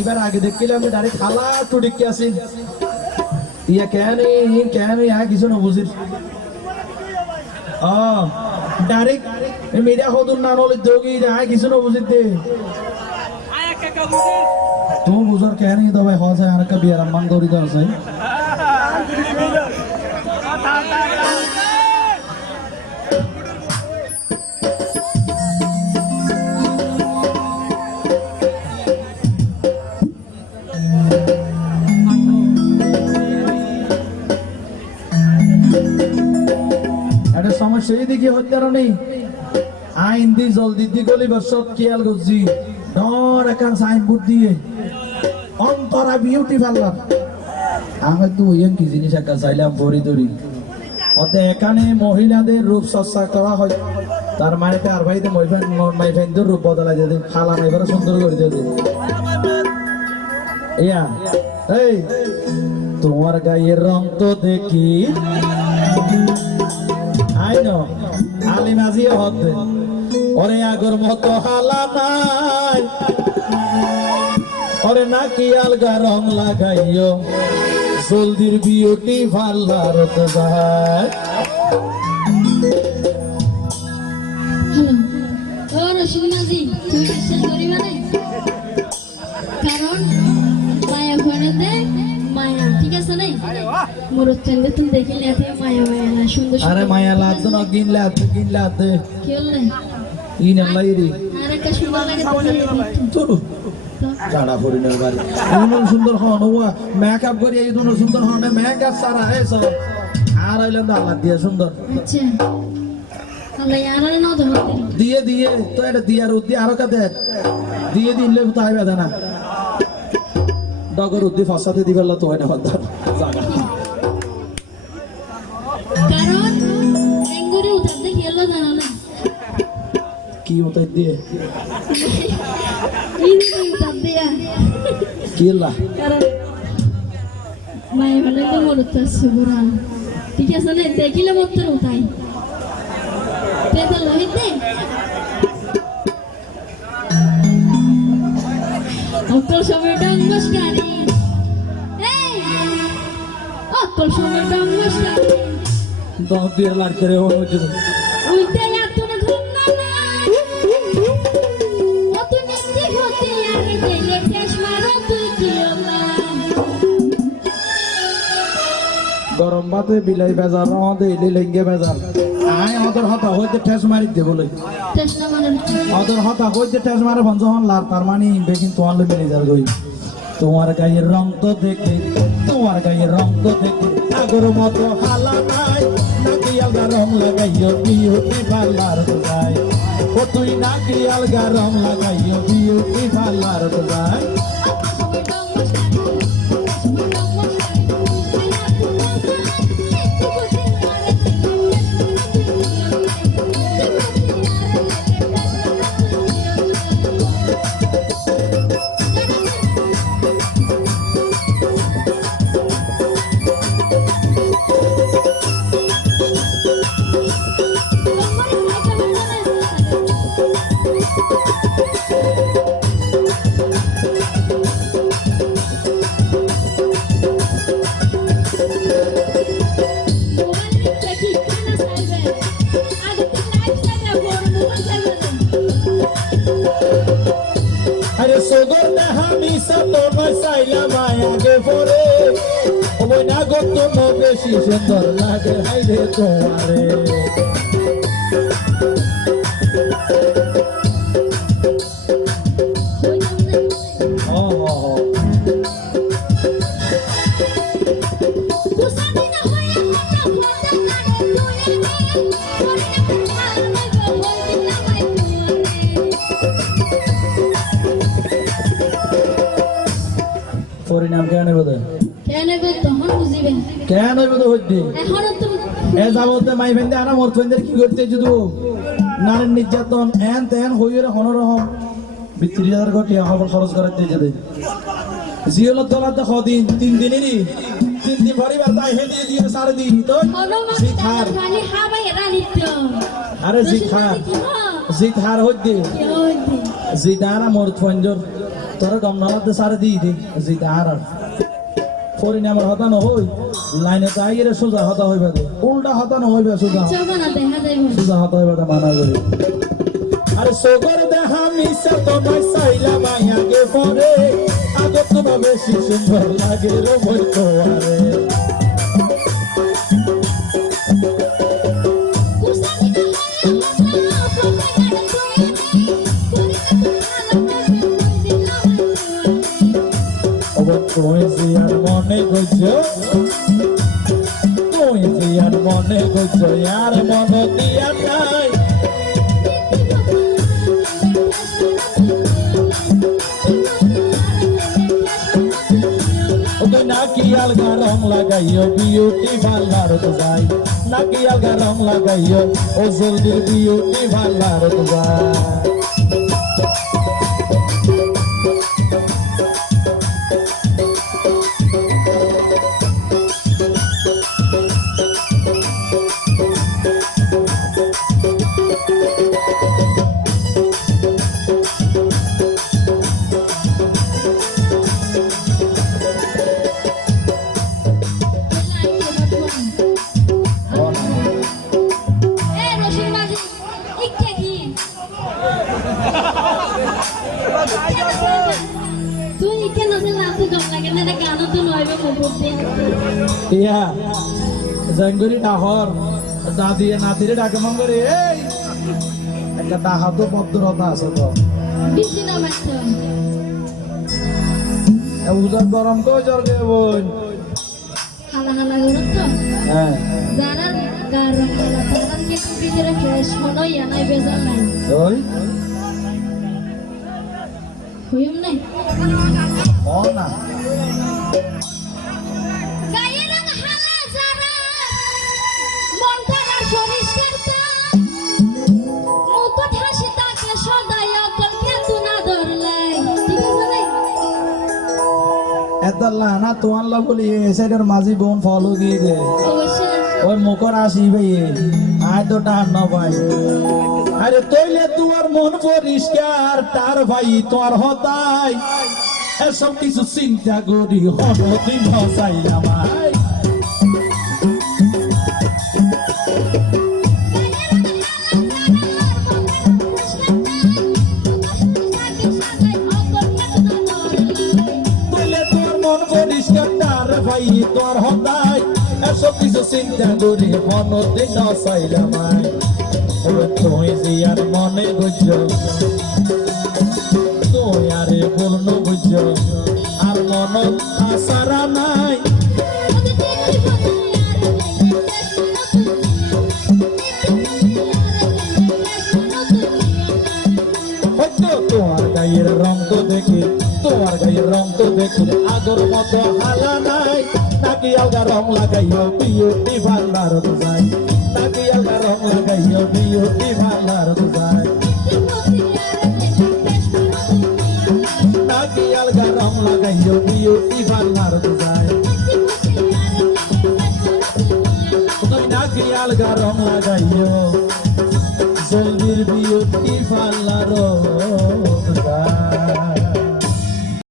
এবার আগে আমি ডাইরেক্ট খালা তো আসি ইয়া কেন কেন হ্যাঁ কিছু না বুঝির ও ডাইরেক্ট মিডিয়া হদুর না নলে যোগী হ্যাঁ কিছু না দে তুই বুঝর কেন ভাই হসে আর কা মান দৌড়ি তো এদিকে হচ্ছে নেই আইন দি জলদি দি গলি বসত খেয়াল করছি। ডর একান সাইনবোর্ড দিয়ে। অন্তরা বিউটি পার্লার আমি তো ওই কি জিনিস একটা চাইলাম ভরি ধরি অতে এখানে মহিলাদের রূপ চর্চা করা হয়। তার মানে তার ভাইতে মাইফেন্দের রূপ বদলাই যেতে খালা মাই করে সুন্দর করে যেতে ইয়া, এই, তোমার গায়ের রং তো দেখি। আই আলি মাঝি হতে, ওরে আগর মতো হালা নাই। ওরে নাকি আলগা রং লাগাইও, জলদির বিউটি তো যায়। কারণ, মায়া মায়া ঠিক আছে নাই মোর তেন্দে তুমি দেখিলে এতে মায়া মায়া না সুন্দর আরে মায়া লাগতো না গিনলে হাতে গিনলে হাতে কি হলে ই নেলাই রে। আর একটা সুন্দর লাগে তোর কাড়া ফরিনের বাড়ি এমন সুন্দর হন ওয়া মেকআপ করি এই দুনো সুন্দর হন মেকআপ সারা হে সব। আর আইলেন আল্লাহ দিয়ে সুন্দর। আচ্ছা। না দিয়ে দিয়ে। তো এটা দিয়ে আর উদ্দি আরও কা দেখ। দিয়ে দিলে তো আইবে না ডগর উদ্দি ফসাতে দিবেল তো এটা হদ্দ কি না উতাই দিয়ে? কি দিয়া কি লা কারণ মানে তো মরতে আসছে ঠিক আছে না দেখিলে মরতে উঠাই পেতে লহিতে অকল এই অকল দিয়ে লাগতে রে গরম ভাতে বিলাই বেজার আমাদের এলে লেঙ্গে বেজার আয় আমাদের হতা হইতে ঠেস মারি দে বলে মানে আমাদের হতা হইতে ঠেস মারে ভঞ্জন লার তার মানে বেকিন তোমার লে মিলে যার গই। তোমার গায়ের রং তো দেখে তোমার গায়ের রং তো দেখে। আগর মতো হালা নাই। নাকি আলগা রং লাগাইও, বিউটি পার্লার যায় ও তুই নাকি আলগা রং লাগাইও, বিউটি পার্লার যায় আগে পরে ওই না গো তোমার বেশি সুন্দর লাগে হাইরে তোমারে। Oh, oh, হো হইতে এ যাবতে মাই ফেন্দে আর মোর ফেন্দের কি করতে যদি নারীর নির্যাতন এন তেন হইরে হনরহম। বিত্রিশ হাজার কোটি খবর খরচ করাতে যেতে। জিওলত দলাতে দিন তিন দিনেরই। তিন দিন পরিবার তাই হেঁটে দিয়ে তো আরে হইতে জিতার মোর ফঞ্জর তোর দে। ফরিনে আমার হাতানো হই লাইনে তো আইরে সোজা হাতা হইবে দে। উল্টা হাতানো হইবে সোজা। সোজা হতা হইবে মানা করি আর সোগর দেহা মিশা তোমার সাইলা মায়াগে পরে। আগে তোমার বেশি সুন্দর লাগে রে মই মনে করছ তুই যে আর মনে করছ আর মন দিয়া নাই নাকি আলগা রং লাগাইও বিউটি পার্লার যাই। নাকি আলগা রং লাগাইও, ও জলদির বিউটি পার্লার যাই। ইয়া জঙ্গরি ডাহর দাদিয়ে নাতিরে ডাকে মঙ্গরে এই! একটা ডাহা তো। পদ্মরতা আছে তো উজার গরম তো। হালা? করত তো হ্যাঁ এদাল্লা না তোমার লা বলি এ সাইডের মাঝি বোন ফলো দিয়ে দে। ওই মুখর আসি ভাই আয় তো টান না ভাই। আরে তৈলে তোমার মন পরিষ্কার তার ভাই তোমার হতাই। এসব কিছু চিন্তা করি হনদিন হসাই আমায় কিছু চিন্তা করি হসাই আমায় তুই আর মনে গুজ তুই আরে পূর্ণ বুঝ আর মন আসারা নাই। তোমার গায়ের রং তো দেখি তোমার গায়ের রং তো দেখি, আগর মতো হালা নাই। নাকি আলগা রং লাগাইও বিউটি পার্লার যাই নাকি আলগা রং লাগাইও বিউটি পার্লার যাই নাকি আলগা রং লাগাইও বিউটি যাই তুই নাকি আলগা রং লাগাইও, জলদির বিউটি